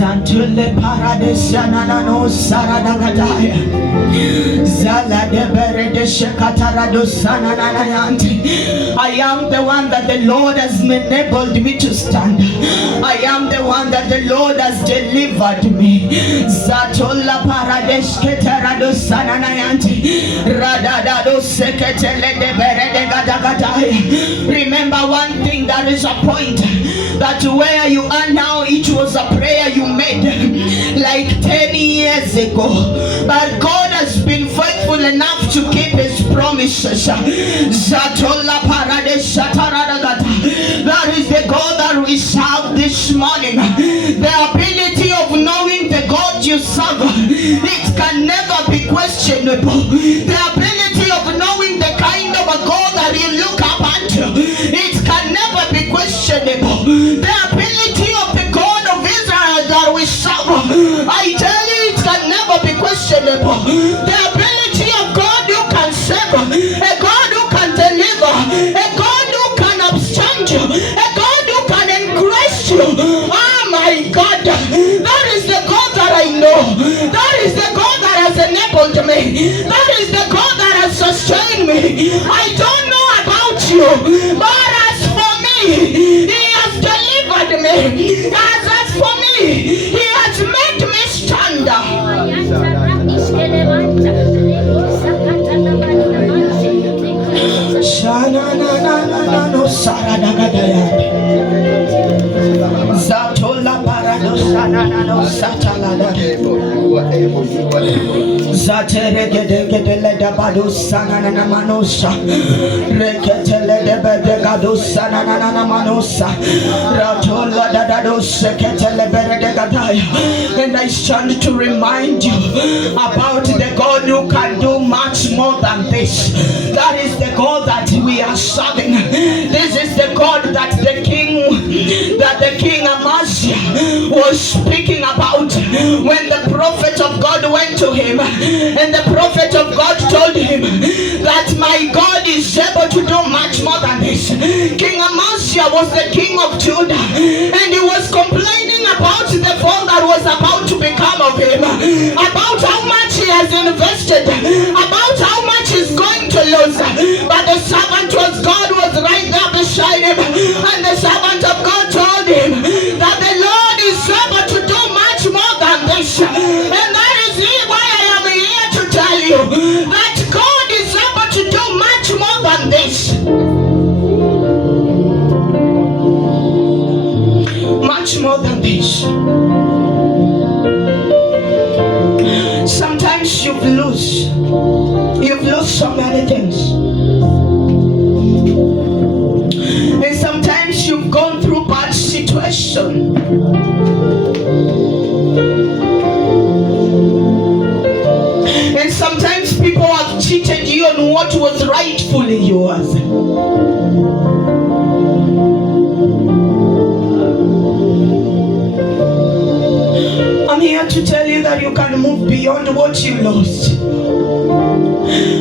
Zantule paradesiana no saradagadaya. Zala de berede shekatarado sananayanti. I am the one that the Lord has enabled me to stand. I am the one that the Lord has delivered me. Zatola paradesh ketarado sananayanti. Radadado seketele de berede gadagadaya. Remember one thing, that is a point, that where you are now, it was a prayer you made like 10 years ago, but God has been faithful enough to keep his promises. Zatola Paradesh. That is the God that we serve this morning. The ability of knowing the God you serve, it can never be questionable. The ability of knowing the kind of a God that you look up unto, it can never be questionable. The ability of the God of Israel that we serve, I tell you, it can never be questionable. The ability of God who can save, a God who can deliver, a God who can upstand you, a God who can encourage you. Oh my God, that is the God that I know. That is the God that has enabled me. That is the God that has sustained me. I don't know about you, but as for me, he has delivered me. As for me, he has made me stand. Zatola parado sanana satalada. Zatere gede da bado sanana manosa. Reketele de bedegado sanana manosa. Ratola da do seketele beredegadaya. And I stand to remind you about the God who can do much more than this. That is the God that we are serving. This is the God that the King Amaziah was speaking about when the prophet of God went to him, and the prophet of God told him that my God is able to do much more than this. King Amaziah was the king of Judah, and he was complaining about the fall that was about to become of him, about how much he has invested, about how much he's going to lose. But the servant was God was right there beside him, and the servant of God told him that the Lord is able to do much more than this. And that is why I am here to tell you that God is able to do much more than this. Much more than this. Sometimes you've lost so many things. And sometimes you've gone through bad situation. And sometimes people have cheated you on what was rightfully yours. I'm here to tell you that you can move beyond what you lost.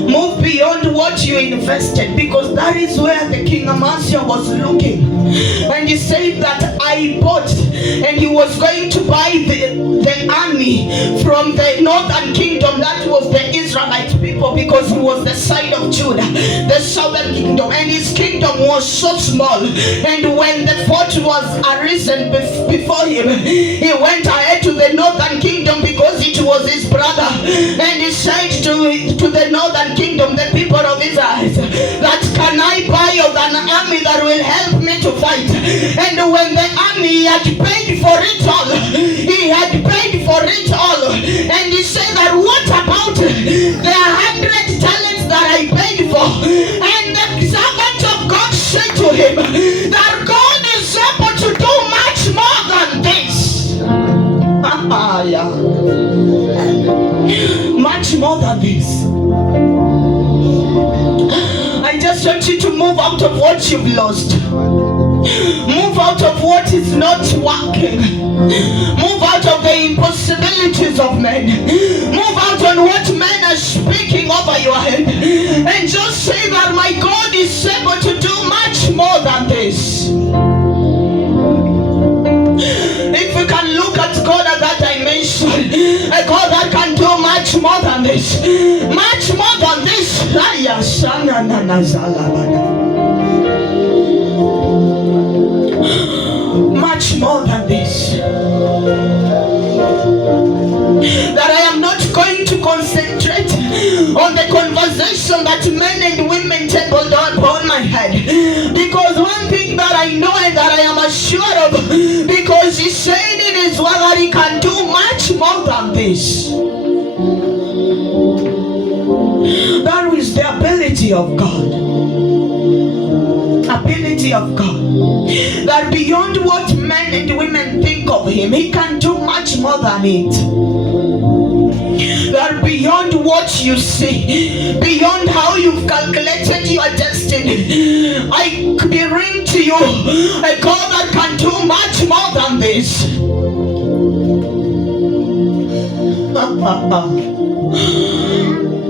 Move beyond what you invested, because that is where the King Amaziah was looking. And he said that I bought, and he was going to buy the army from the northern kingdom, that was the Israelite people, because he was the side of Judah, the southern kingdom, and his kingdom was so small. And when the fort was arisen before him, he went ahead to the northern kingdom because it was his brother, and he said to the northern kingdom, the people of Israel, that can I buy of an army that will help me to fight? And when the army had paid for it all, he had paid for it all, and he said that what about the 100 talents that I paid for? And the servant of God said to him that God is able to do much more than this. Much more than this. I just want you to move out of what you've lost. Move out of what is not working. Move out of the impossibilities of men. Move out on what men are speaking over your head, and just say that my God is able to do much more than this. If you can look at God more than this. Much more than this. Much more than this. That I am not going to concentrate on the conversation that men and women tabled upon my head. Because one thing that I know and that I am assured of, because he said in his word that he can do much more than this. That is the ability of God. Ability of God. That beyond what men and women think of him, he can do much more than it. That beyond what you see, beyond how you've calculated your destiny, I bring to you a God that can do much more than this.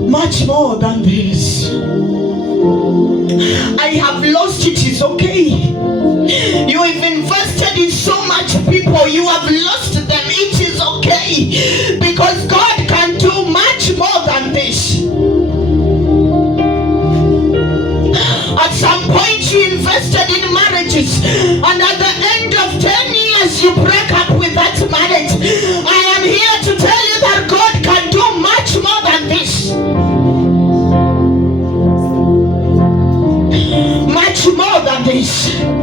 Much more than this. I have lost, it is okay. You have invested in so much people, you have lost them, it is okay. Because God can do much more than this. At some point you invested in marriages, and at the end of 10 years you break up with that marriage. I am here to tell you that God can do much more than this. Much more than this.